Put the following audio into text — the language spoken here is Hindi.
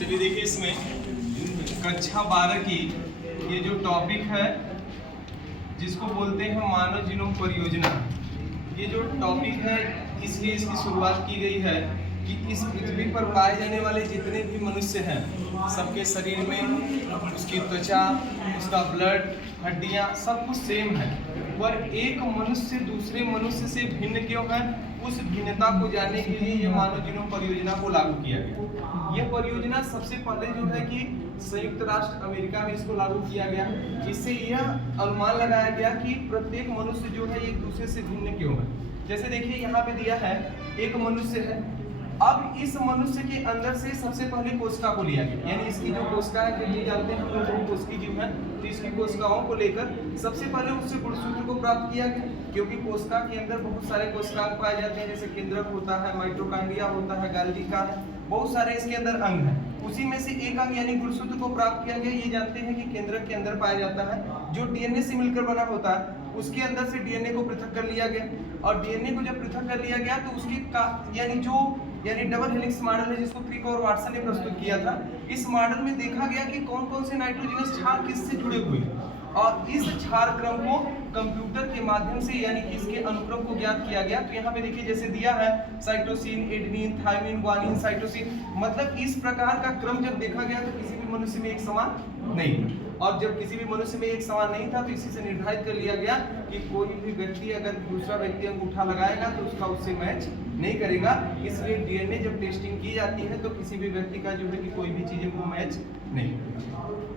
चलिए देखिए, इसमें कक्षा 12 की ये जो टॉपिक है जिसको बोलते हैं मानव जीनोम परियोजना, ये जो टॉपिक है इसलिए इसकी शुरुआत की गई है कि इस पृथ्वी पर पाए जाने वाले जितने भी मनुष्य हैं सबके शरीर में उसकी त्वचा, उसका ब्लड, हड्डियां सब कुछ सेम है, पर एक मनुष्य दूसरे मनुष्य से भिन्न क्यों है, उस भिन्नता को जानने के लिए ये मानव जीनोम परियोजना को लागू किया गया। यह परियोजना सबसे पहले जो है कि संयुक्त राष्ट्र अमेरिका में इसको लागू किया गया। इससे यह अनुमान लगाया गया कि प्रत्येक मनुष्य जो है एक दूसरे से भिन्न क्यों है। जैसे देखिए यहाँ पे दिया है, एक मनुष्य है, अब इस मनुष्य के अंदर से सबसे पहले कोशिका को लिया गया, यानी इसकी जो कोशिका है, ये जानते हैं हम लोग कोशिकी जीव है, तो इसकी कोशिकाओं को लेकर सबसे पहले उससे गुणसूत्र को प्राप्त किया गया, क्योंकि कोशिका के अंदर बहुत सारे कोशिकांग पाए जाते हैं, जैसे केंद्रक होता है, माइटोकॉन्ड्रिया होता है, गोल्गी का है, बहुत सारे इसके अंदर अंग हैं। उसी में से एक अंग यानी गुणसूत्र को प्राप्त किया गया। ये जानते हैं कि केंद्रक के अंदर पाया जाता है, जो डीएनए से मिलकर बना होता है, उसके अंदर से डीएनए को पृथक कर लिया गया, और डीएनए को जब पृथक कर लिया गया तो उसके यानी डबल हेलिक्स मॉडल है, जिसको क्रिक और वाटसन ने प्रस्तुत किया था। इस मॉडल में देखा गया कि कौन कौन से नाइट्रोजनस क्षार किससे जुड़े हुए हैं, और इस क्षार क्रम को कंप्यूटर के माध्यम से यानी कि इसके अनुक्रम को ज्ञात किया गया। तो यहाँ पे देखिए जैसे दिया है cytosine, adenine, thymine, guanine, cytosine, मतलब इस प्रकार का क्रम जब देखा गया तो किसी भी मनुष्य में एक समान नहीं था, और जब किसी भी मनुष्य में एक समान नहीं था तो इसी से निर्धारित कर लिया गया कि कोई भी व्यक्ति अगर दूसरा व्यक्ति अंगूठा लगाएगा तो उसका उससे मैच नहीं करेगा। इसलिए डीएनए जब टेस्टिंग की जाती है तो किसी भी व्यक्ति का जो है कि कोई भी चीजें को मैच नहीं करेगा।